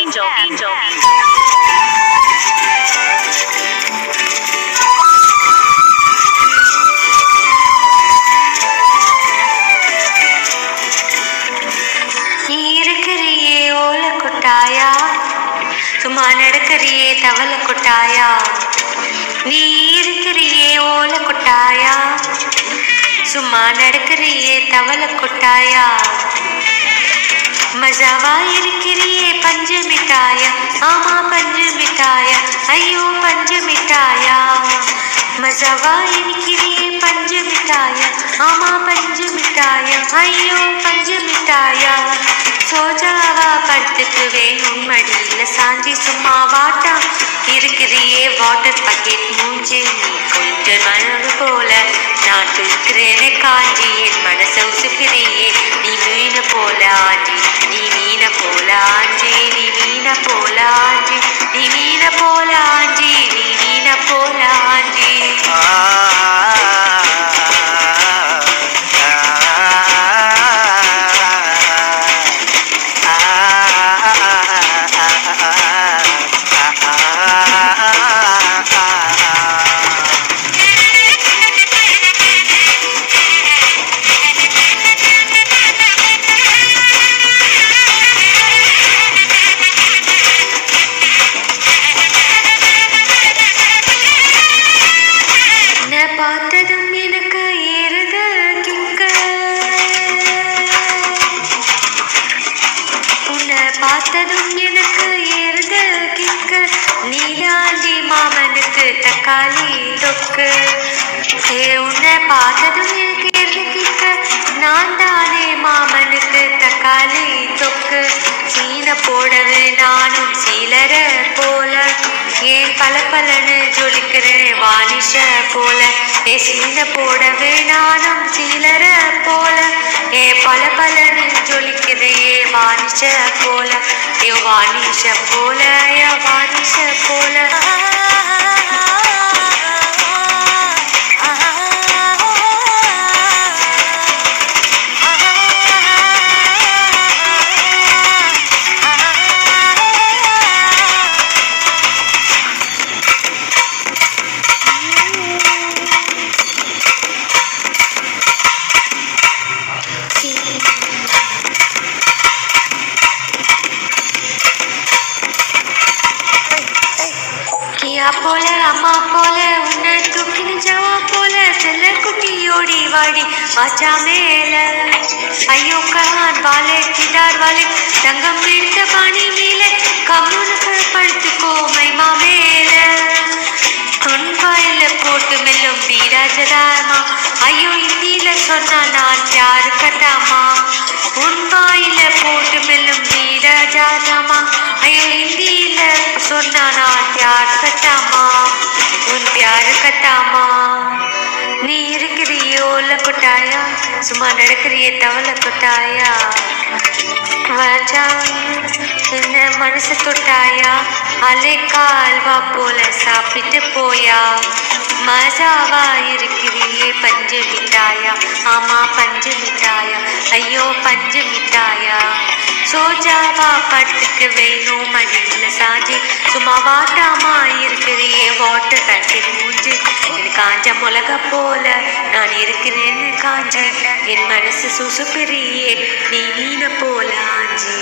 Angel. நீ இருக்கிறியே ஓல கொட்டாயா, சும்மா நடக்கிறியே தவள கொட்டாயா. நீ இருக்கிறியே ஓல கொட்டாயா, சும்மா நடக்கிறியே தவள கொட்டாயா. மஜாவா இருக்கிறியே பஞ்சு மிட்டாயா, ஆமா பஞ்சு மிட்டாயா, ஐயோ பஞ்சு மிட்டாயா. மஜாவா இருக்கிறியே பஞ்சு மிட்டாயா, ஆமா பஞ்சு மிட்டாயா, ஐயோ பஞ்சு மிட்டாயா. சோஜாவா படுத்துக்குவேன் உன் மடியில சாஞ்சி சும்மா வாட்டா இருக்கிறியே வாட்டர் பக்கெட் மூஞ்சி. நீ கொஞ்சம் மனது போல நான் துக்கிறேனே காஞ்சி, என் மனசை உசுப்பிறியே நீ மீன போல ஆஞ்சி, நீ மீன போல ஆஞ்சி, நீ மீன போல ஆஞ்சி, நீ மீன போல ஆஞ்சி, நீ மீன போல ஆஞ்சி. பார்த்ததும் எனக்கு ஏறுது கிக்கு, உன்னை பார்த்ததும் எனக்கு ஏறுது கிக்கு. நீலாண்டி மாமனுக்கு தக்காளி தொக்கு. உன்னை பார்த்ததும் எனக்கு ஏறுது கிக்கு, நான் தானே மாமனுக்கு தக்காளி தொக்கு. சீன போடவே நானும் சீலர போல, ஏன் பல பலன்னு ஜொலிக்கிறேன் வானிஷ போல. ஏ சீன போடவே நானும் சீலர போல, ஏ பல பலன்னு ஜொலிக்கிறேன் வானிஷ போல, ஏ வானிஷ போல, ஏ வானிஷ போல. கியா போல அம்மா போல உன்னை தூக்கின ஜவா போல, செல்ல குட்டியோடி வாடி ஆச்சா மேல. ஐயோ கஹான் வாலே கிடார் வாலே, தங்கம் எடுத்த பாணி மேல கம்முனுக்கு படுத்துக்கோ மைமா மேல. தொன்பாயில போட்டு மெல்லும் வீராஜதாமா, ஐயோ இந்தியில சொன்னா நான் யாரு கட்டாமா. உன் வாயில போட்டு மெல்லும் வீராஜாதாமா, ஐயோ இந்தியில சொன்னா நான் யாரு கட்டாமா, உன் யாரு கட்டாமா. நீ இருக்கிறியே ஓல கொட்டாயா, சும்மா நடக்கிறியே தவள கொட்டாயா. வச்சா என்ன மனசு தொட்டாயா, அலைக்கா அல்வா போல சாப்பிட்டு போயா. மஜாவா இருக்கிறியே பஞ்சு மிட்டாயா, ஆமா பஞ்சு மிட்டாயா, ஐயோ பஞ்சு மிட்டாயா. சோஜாவா படுத்துக்கு வேணும் மடியில சாஞ்சி சும்மா வாட்டாமா இருக்கிறியே வாட்டர் பேக்கெட் மூஞ்சி. என் காஞ்ச மிளகா போல நான் இருக்கிறேன்னு காஞ்சி, என் மனசு சுசுப்பிரியே நீ மீன போல ஆஞ்சி.